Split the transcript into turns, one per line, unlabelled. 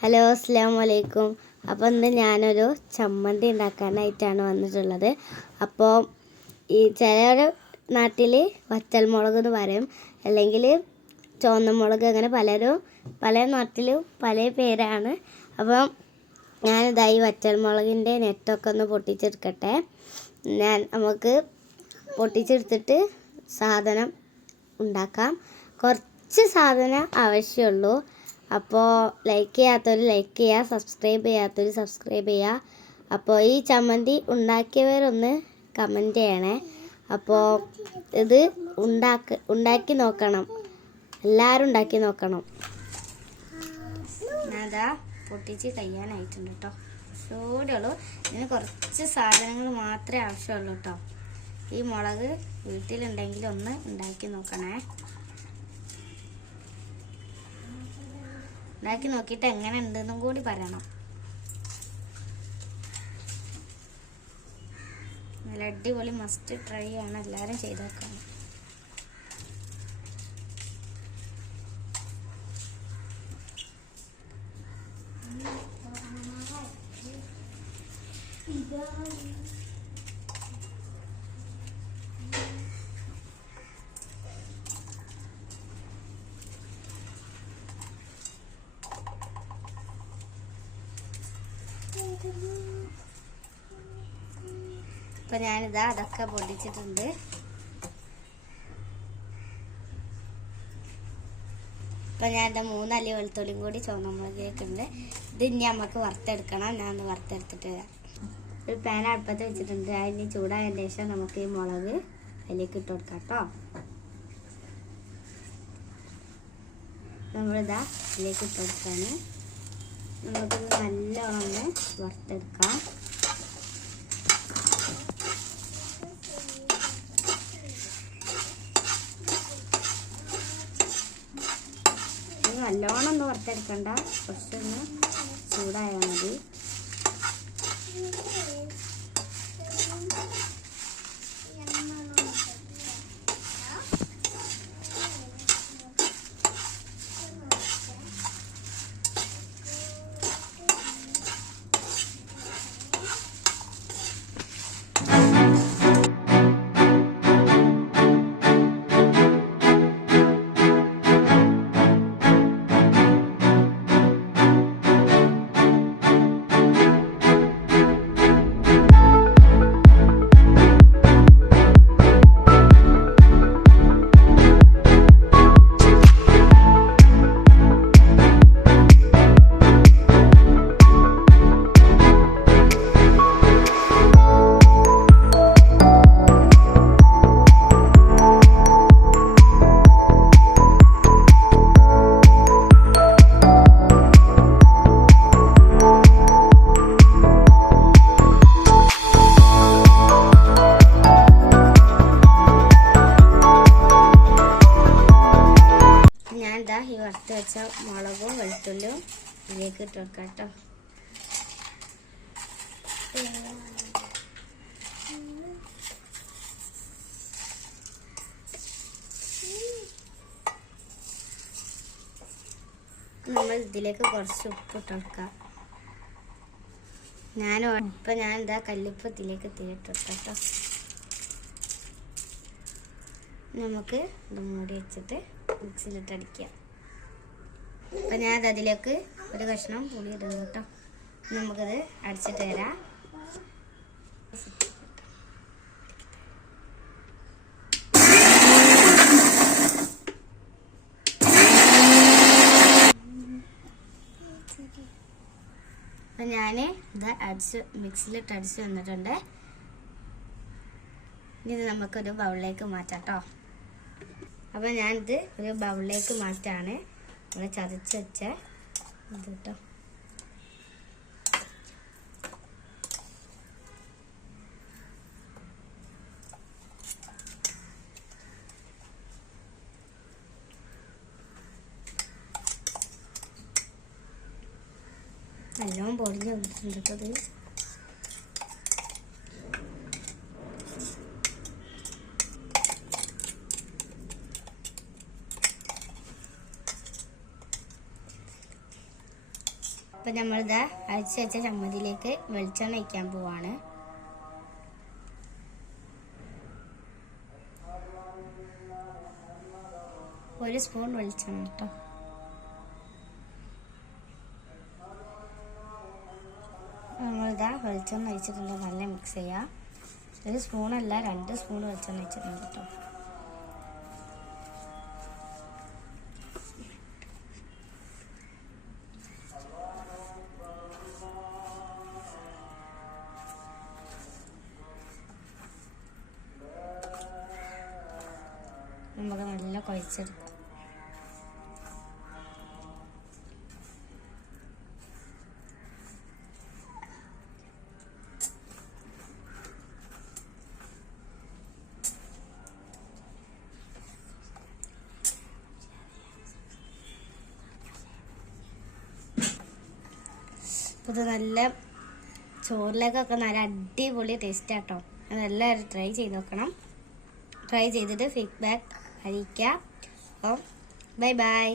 Hello അസ്സാം വലൈക്കും അപ്പോൾ ഇന്ന് ഞാനൊരു ചമ്മന്തി ഉണ്ടാക്കാനായിട്ടാണ് വന്നിട്ടുള്ളത്. അപ്പോൾ ഈ ചില നാട്ടിൽ വറ്റൽമുളക് എന്ന് പറയും. അല്ലെങ്കിൽ ചുവന്ന മുളക് അങ്ങനെ പലരും പല നാട്ടിലും പല പേരാണ്. അപ്പം ഞാനിതായി ഈ വറ്റൽമുളകിന്റെ നെറ്റൊക്കെ ഒന്ന് പൊട്ടിച്ചെടുക്കട്ടെ. ഞാൻ നമുക്ക് പൊട്ടിച്ചെടുത്തിട്ട് സാധനം ഉണ്ടാക്കാം. കുറച്ച് സാധനം ആവശ്യമുള്ളൂ. അപ്പോൾ ലൈക്ക് ചെയ്യാത്തവർ ലൈക്ക് ചെയ്യുക സബ്സ്ക്രൈബ് ചെയ്യാത്തവർ സബ്സ്ക്രൈബ് ചെയ്യുക അപ്പോൾ ഈ ചമ്മന്തി ഉണ്ടാക്കിയവരൊന്ന് കമന്റ് ചെയ്യണേ. അപ്പോൾ ഇത് ഉണ്ടാക്ക ഉണ്ടാക്കി നോക്കണം. എല്ലാവരും ഉണ്ടാക്കി നോക്കണം. അതാ പൊട്ടിച്ച് കഴിയാനായിട്ടുണ്ട് കേട്ടോ ഉള്ളൂ. ഇതിന് കുറച്ച് സാധനങ്ങൾ മാത്രമേ ആവശ്യമുള്ളൂ കേട്ടോ ഈ മുളക് വീട്ടിലുണ്ടെങ്കിൽ ഒന്ന് ഉണ്ടാക്കി നോക്കണേ. ഉണ്ടാക്കി നോക്കിയിട്ട് എങ്ങനെ ഉണ്ടെന്നും കൂടി പറയണം. നല്ല അടിപൊളി മസ്റ്റ് ട്രൈ ആണ് എല്ലാവരും ചെയ്തേക്കാം നോക്കണം ഇപ്പൊ ഞാനിതാ അതൊക്കെ പൊടിച്ചിട്ടുണ്ട്. ഇപ്പൊ ഞാൻ എന്റെ മൂന്നല്ലി വെളുത്തുള്ളിയും കൂടി ചുവന്നമുളകിലേക്കുണ്ട് ഇത് ഇനി നമുക്ക് വറുത്തെടുക്കണം. ഞാൻ ഒന്ന് വറുത്തെടുത്തിട്ട് വരാം. ഒരു പാൻ അടുപ്പത്ത് വെച്ചിട്ടുണ്ട്. അതിന് ചൂടായതിന് ശേഷം നമുക്ക് ഈ മുളക് അതിലേക്ക് ഇട്ട് കൊടുക്കാം കേട്ടോ. നമ്മളിതാ അതിലേക്ക് ഇട്ട് കൊടുക്കാണ്. നമുക്കിത് നല്ലോണം വറുത്തെടുക്കാം. നല്ലോണം ഒന്ന് വറുത്തെടുക്കണ്ട. കുറച്ചൊന്ന് ചൂടായാൽ മതി. ഞാൻ ഇതാ ഈ വറുത്ത് വെച്ച മുളകും വെളുത്തുള്ളിയും ഇതിലേക്ക് ഇട്ട് വെക്കാം കേട്ടോ. നമ്മൾ ഇതിലേക്ക് കുറച്ച് ഉപ്പ് ഇട്ട് കൊടുക്കാം. ഞാൻ ഇപ്പം ഞാൻ എന്താ കല്ലുപ്പ് ഇതിലേക്ക് കൊടുക്കാം കേട്ടോ. നമുക്ക് ഇത് മൂടി വെച്ചിട്ട് മിക്സിയിലിട്ട് അടിക്കുക. അപ്പം ഞാൻ അതിലേക്ക് ഒരു കഷ്ണം പുളി ഇടുന്നു കേട്ടോ. നമുക്കത് അടിച്ചിട്ട് തരാം അപ്പം ഞാൻ ഇത് അടിച്ച് മിക്സിയിലിട്ട് അടിച്ച് വന്നിട്ടുണ്ട്. ഇനി നമുക്കൊരു ബൗളിലേക്ക് മാറ്റാം കേട്ടോ. അപ്പം ഞാനിത് ഒരു ബൗളിലേക്ക് മാറ്റാണ് അങ്ങനെ ചതച്ച് വെച്ച ഇത് കേട്ടോ നല്ലോണം പൊടിഞ്ഞ് വന്നിട്ടുണ്ട് കേട്ടോ അപ്പം നമ്മളിത് അഴിച്ച് വെച്ച ചമ്മന്തിയിലേക്ക് വെളിച്ചെണ്ണ വയ്ക്കാൻ പോവാണ്. ഒരു സ്പൂൺ വെളിച്ചെണ്ണ കേട്ടോ. നമ്മളിതാ വെളിച്ചെണ്ണ ഒഴിച്ചിട്ടുണ്ട്. നല്ല മിക്സ് ചെയ്യാം. ഒരു സ്പൂണല്ല രണ്ട് സ്പൂൺ വെളിച്ചെണ്ണ ഒഴിച്ചിട്ടുണ്ട് കേട്ടോ. നല്ല കുഴച്ചെടുക്കാം ഇത് നല്ല ചോറിലേക്കൊക്കെ നല്ല അടിപൊളി ടേസ്റ്റ് ആട്ടോ. അതെല്ലാവരും ട്രൈ ചെയ്ത് നോക്കണം. ട്രൈ ചെയ്തിട്ട് ഫീഡ്ബാക്ക് അറിയിക്കുക അപ്പം ബൈ ബൈ.